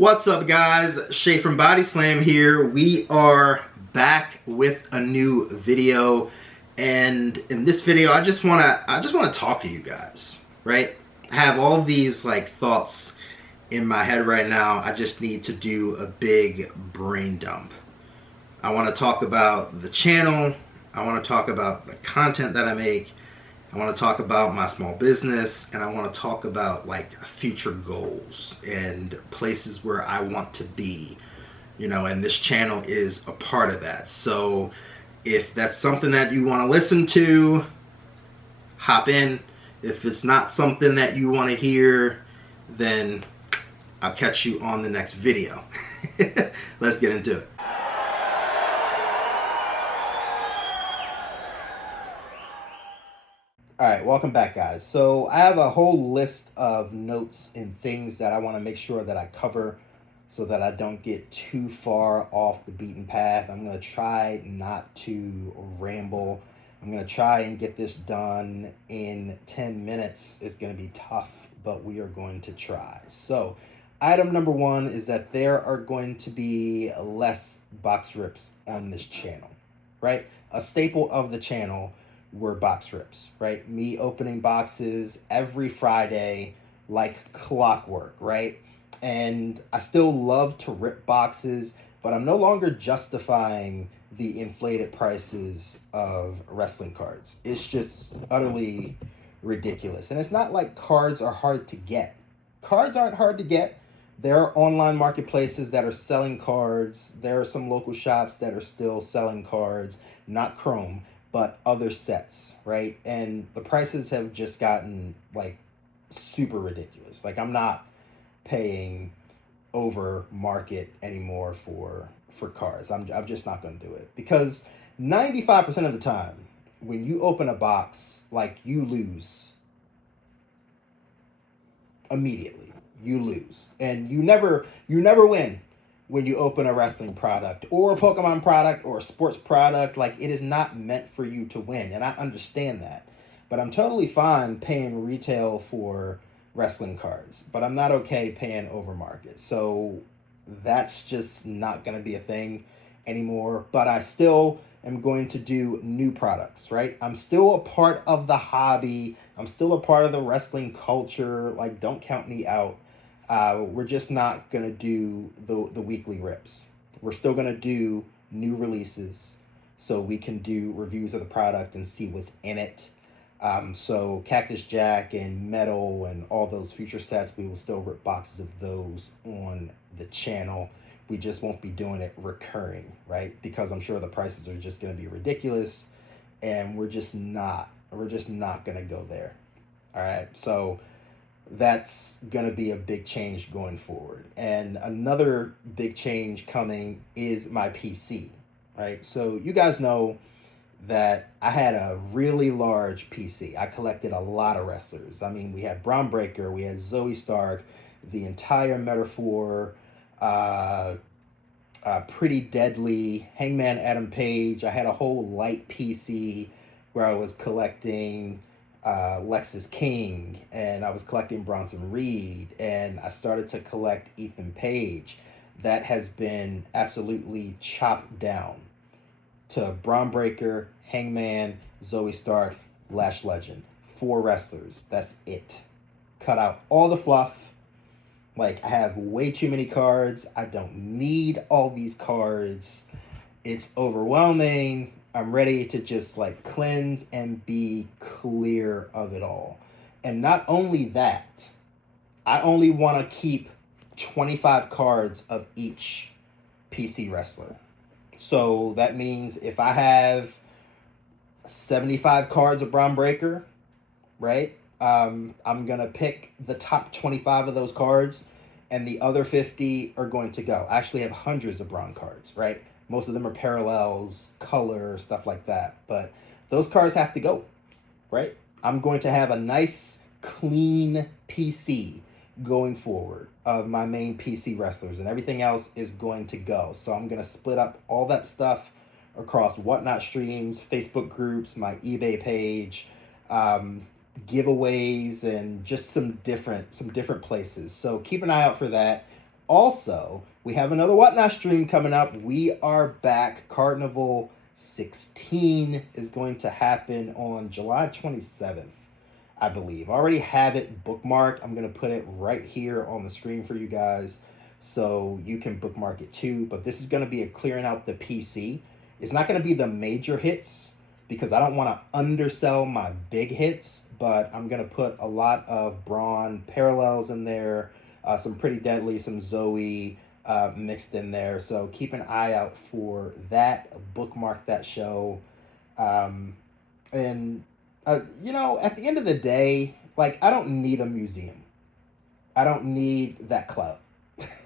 What's up, guys? Shay from Body Slam here. We are back with a new video, and in this video I just want to talk to you guys, right? I have all these thoughts in my head right now. I just need to do a big brain dump. I want to talk about the channel. I want to talk about the content that I make. I want to talk about my small business, and I want to talk about future goals and places where I want to be, and this channel is a part of that. So if that's something that you want to listen to, hop in. If it's not something that you want to hear, then I'll catch you on the next video. Let's get into it. Alright, welcome back, guys. So I have a whole list of notes and things that I want to make sure that I cover so that I don't get too far off the beaten path. I'm going to try not to ramble. I'm going to try and get this done in 10 minutes. It's going to be tough, but we are going to try. So item number one is that there are going to be less box rips on this channel, right? A staple of the channel were box rips, right? Me opening boxes every Friday like clockwork, right? And I still love to rip boxes, but I'm no longer justifying the inflated prices of wrestling cards. It's just utterly ridiculous. And it's not like cards are hard to get. Cards aren't hard to get. There are online marketplaces that are selling cards. There are some local shops that are still selling cards, not Chrome, but other sets, right? And the prices have just gotten super ridiculous. I'm not paying over market anymore for cards. I'm just not going to do it, because 95% of the time when you open a box, you lose immediately. You lose, and you never win when you open a wrestling product or a Pokemon product or a sports product. It is not meant for you to win, and I understand that. But I'm totally fine paying retail for wrestling cards, but I'm not okay paying over market. So that's just not going to be a thing anymore. But I still am going to do new products, right? I'm still a part of the hobby. I'm still a part of the wrestling culture. Don't count me out. We're just not going to do the weekly rips. We're still going to do new releases so we can do reviews of the product and see what's in it. So Cactus Jack and Metal and all those future sets, we will still rip boxes of those on the channel. We just won't be doing it recurring, right? Because I'm sure the prices are just going to be ridiculous, and we're just not going to go there. All right, so that's going to be a big change going forward. And another big change coming is my PC, right? So you guys know that I had a really large PC. I collected a lot of wrestlers. I mean, we had Braun Breaker, we had Zoe Stark, the entire Metaphor, Pretty Deadly, Hangman Adam Page. I had a whole light PC where I was collecting Lexus King, and I was collecting Bronson Reed, and I started to collect Ethan Page. That has been absolutely chopped down to Braun Breaker, Hangman, Zoe Stark, Lash Legend. 4 wrestlers. That's it. Cut out all the fluff. I have way too many cards. I don't need all these cards. It's overwhelming. I'm ready to just cleanse and be clear of it all. And not only that, I only want to keep 25 cards of each PC wrestler. So that means if I have 75 cards of Braun Breaker, right? I'm going to pick the top 25 of those cards, and the other 50 are going to go. I actually have hundreds of Braun cards, right? Most of them are parallels, color, stuff like that. But those cards have to go, right? I'm going to have a nice, clean PC going forward of my main PC wrestlers, and everything else is going to go. So I'm going to split up all that stuff across Whatnot streams, Facebook groups, my eBay page, giveaways, and just some different places. So keep an eye out for that. Also, we have another Whatnot stream coming up. We are back. Carnival 16 is going to happen on July 27th, I believe. I already have it bookmarked. I'm going to put it right here on the screen for you guys so you can bookmark it too. But this is going to be a clearing out the PC. It's not going to be the major hits because I don't want to undersell my big hits, but I'm going to put a lot of Braun parallels in there, some Pretty Deadly, some Zoe mixed in there. So keep an eye out for that. Bookmark that show. And at the end of the day, like, I don't need a museum. I don't need that club.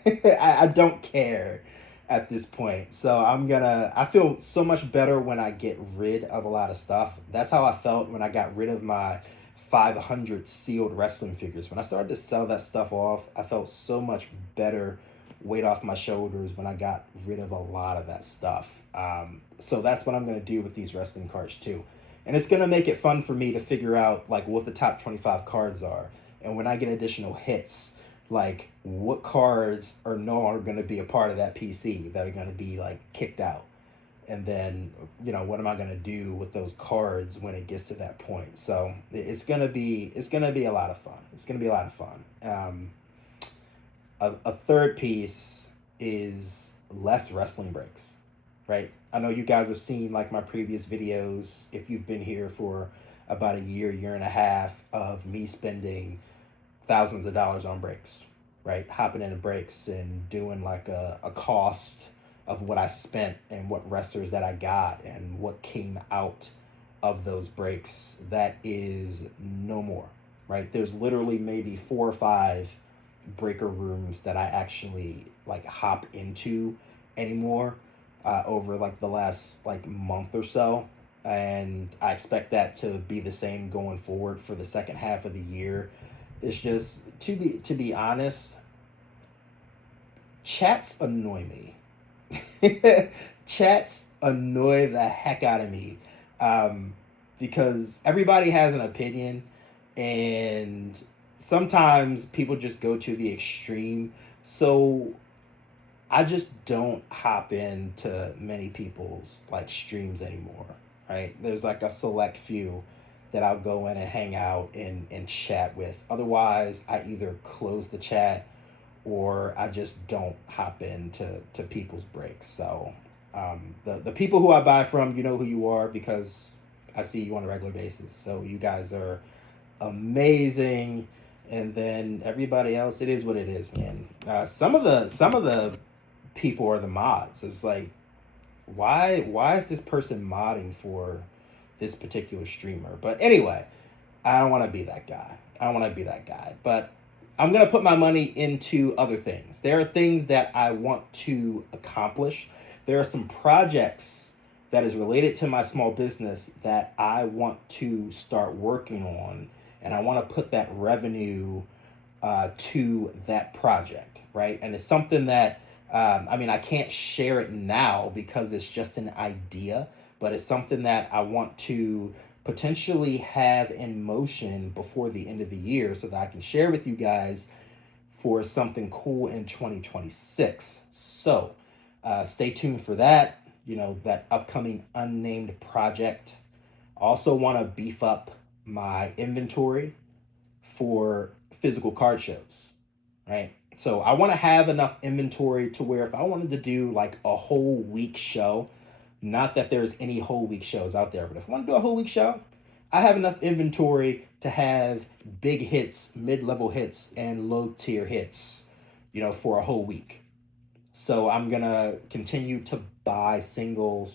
I don't care at this point. So I feel so much better when I get rid of a lot of stuff. That's how I felt when I got rid of my 500 sealed wrestling figures. When I started to sell that stuff off, I felt so much better, weight off my shoulders when I got rid of a lot of that stuff. So that's what I'm going to do with these wrestling cards too. And it's going to make it fun for me to figure out like what the top 25 cards are. And when I get additional hits, like what cards are no longer going to be a part of that PC that are going to be like kicked out. And then, what am I going to do with those cards when it gets to that point? So it's going to be a lot of fun. It's going to be a lot of fun. A third piece is less wrestling breaks, right? I know you guys have seen like my previous videos, if you've been here for about a year and a half, of me spending thousands of dollars on breaks, right? Hopping into breaks and doing like a cost of what I spent and what wrestlers that I got and what came out of those breaks. That is no more, right? There's literally maybe 4 or 5 breaker rooms that I actually like hop into anymore over like the last like month or so. And I expect that to be the same going forward for the second half of the year. It's just, to be honest, chats annoy me. Chats annoy the heck out of me, because everybody has an opinion, and sometimes people just go to the extreme. So I just don't hop into many people's like streams anymore, right? There's like a select few that I'll go in and hang out and chat with. Otherwise, I either close the chat or I just don't hop into people's breaks. So the people who I buy from, you know who you are because I see you on a regular basis. So you guys are amazing. And then everybody else, it is what it is, man. Some of the people are the mods. It's like, why is this person modding for this particular streamer? But anyway, I don't want to be that guy. But I'm going to put my money into other things. There are things that I want to accomplish. There are some projects that is related to my small business that I want to start working on, and I want to put that revenue to that project, right? And it's something that, I can't share it now because it's just an idea, but it's something that I want to potentially have in motion before the end of the year so that I can share with you guys for something cool in 2026. So stay tuned for that, that upcoming unnamed project. Also want to beef up my inventory for physical card shows, right? So I want to have enough inventory to where if I wanted to do like a whole week show, not that there's any whole week shows out there, but if I want to do a whole week show, I have enough inventory to have big hits, mid-level hits, and low-tier hits, for a whole week. So I'm going to continue to buy singles,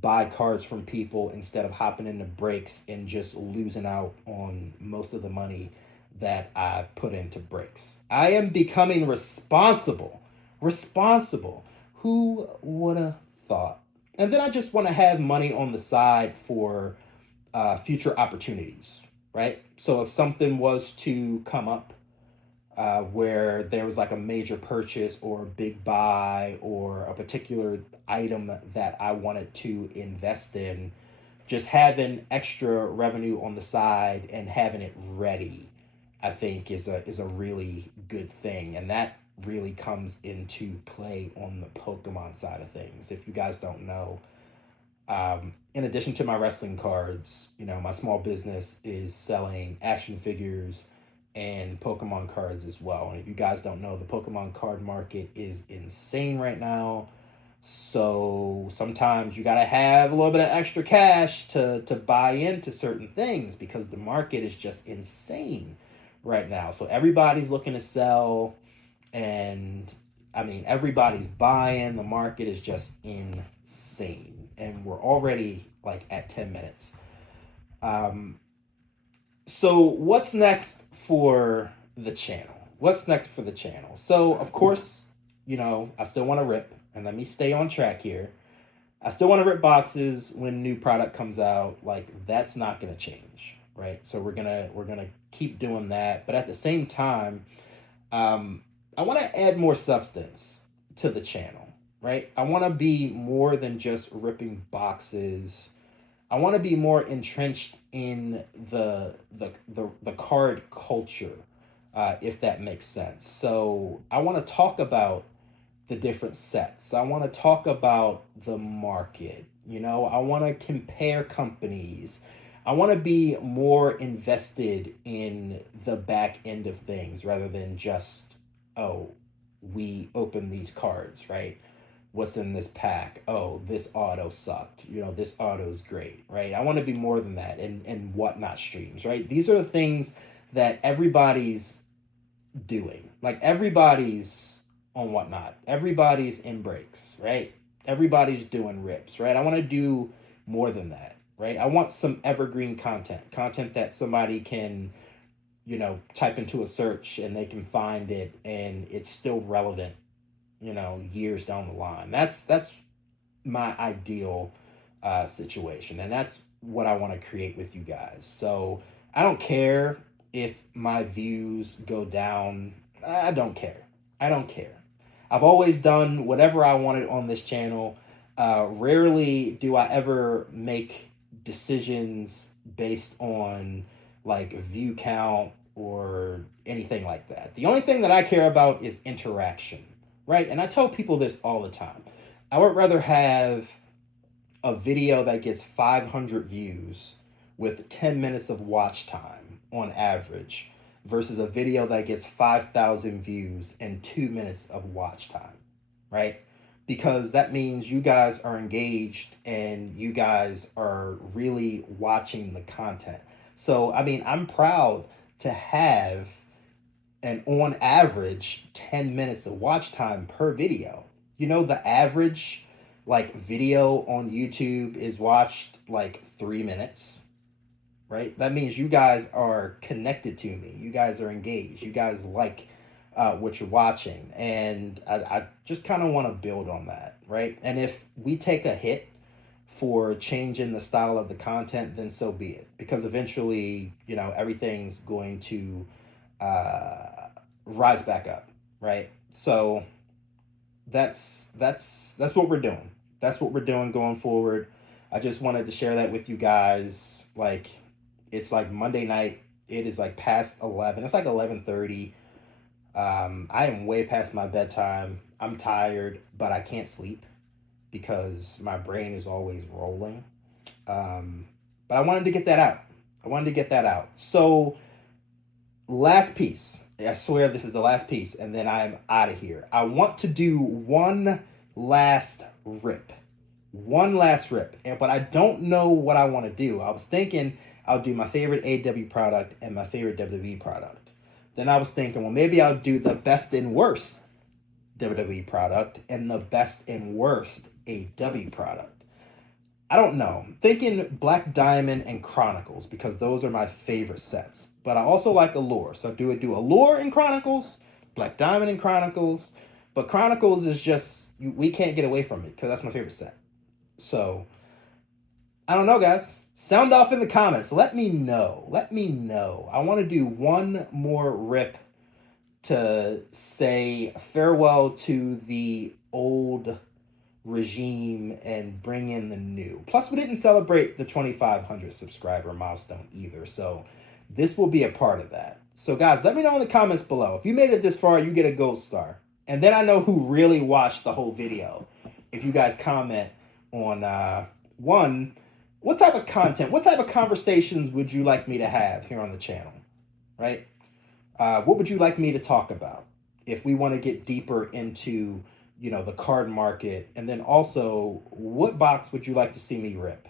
buy cards from people instead of hopping into breaks and just losing out on most of the money that I put into breaks. I am becoming responsible. Who would have thought? And then I just want to have money on the side for future opportunities, right? So if something was to come up where there was like a major purchase or a big buy or a particular item that I wanted to invest in, just having extra revenue on the side and having it ready, I think is a really good thing. And that really comes into play on the Pokemon side of things. If you guys don't know, in addition to my wrestling cards, my small business is selling action figures and Pokemon cards as well. And if you guys don't know, the Pokemon card market is insane right now. So sometimes you gotta have a little bit of extra cash to buy into certain things because the market is just insane right now. So everybody's looking to sell, and I mean everybody's buying. The market is just insane, and we're already like at 10 minutes. Um, so what's next for the channel? What's next for the channel? So of course, I still want to rip, and let me stay on track here. I still want to rip boxes when new product comes out. Like that's not going to change, right? So we're gonna keep doing that, but at the same time, I want to add more substance to the channel, right? I want to be more than just ripping boxes. I want to be more entrenched in the card culture, if that makes sense. So I want to talk about the different sets. I want to talk about the market. I want to compare companies. I want to be more invested in the back end of things rather than just, oh, we open these cards, right? What's in this pack? Oh, this auto sucked. This auto's great, right? I want to be more than that, and whatnot streams, right? These are the things that everybody's doing. Like everybody's on whatnot. Everybody's in breaks, right? Everybody's doing rips, right? I want to do more than that, right? I want some evergreen content that somebody can, type into a search and they can find it and it's still relevant, years down the line. That's my ideal situation, and that's what I want to create with you guys. So I don't care if my views go down. I don't care. I don't care. I've always done whatever I wanted on this channel. Rarely do I ever make decisions based on like view count or anything like that. The only thing that I care about is interaction, right? And I tell people this all the time. I would rather have a video that gets 500 views with 10 minutes of watch time on average versus a video that gets 5,000 views and 2 minutes of watch time, right? Because that means you guys are engaged and you guys are really watching the content. So, I mean, I'm proud to have an on average 10 minutes of watch time per video. The average like video on YouTube is watched like 3 minutes, right? That means you guys are connected to me. You guys are engaged. You guys like what you're watching. And I just kind of want to build on that, right? And if we take a hit for changing the style of the content, then so be it. Because eventually, everything's going to rise back up, right? So that's what we're doing. That's what we're doing going forward. I just wanted to share that with you guys. Like, it's like Monday night. It is like past 11. It's like 11:30. I am way past my bedtime. I'm tired, but I can't sleep because my brain is always rolling. But I wanted to get that out. So, last piece. I swear this is the last piece, and then I'm out of here. I want to do one last rip. But I don't know what I want to do. I was thinking I'll do my favorite AW product and my favorite WWE product. Then I was thinking, well, maybe I'll do the best and worst WWE product and the best and worst AW product. I don't know. I'm thinking Black Diamond and Chronicles because those are my favorite sets. But I also like Allure. So do Allure and Chronicles, Black Diamond and Chronicles. But Chronicles is just, we can't get away from it because that's my favorite set. So, I don't know, guys. Sound off in the comments. Let me know. I want to do one more rip to say farewell to the old regime and bring in the new. Plus, we didn't celebrate the 2,500 subscriber milestone either. So, this will be a part of that. So, guys, let me know in the comments below. If you made it this far, you get a gold star. And then I know who really watched the whole video. If you guys comment on one, what type of content, what type of conversations would you like me to have here on the channel, right? What would you like me to talk about if we want to get deeper into, the card market? And then also, what box would you like to see me rip?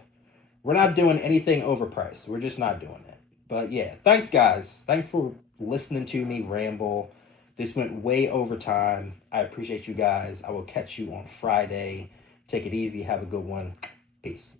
We're not doing anything overpriced. We're just not doing it. But yeah, thanks guys. Thanks for listening to me ramble. This went way over time. I appreciate you guys. I will catch you on Friday. Take it easy. Have a good one. Peace.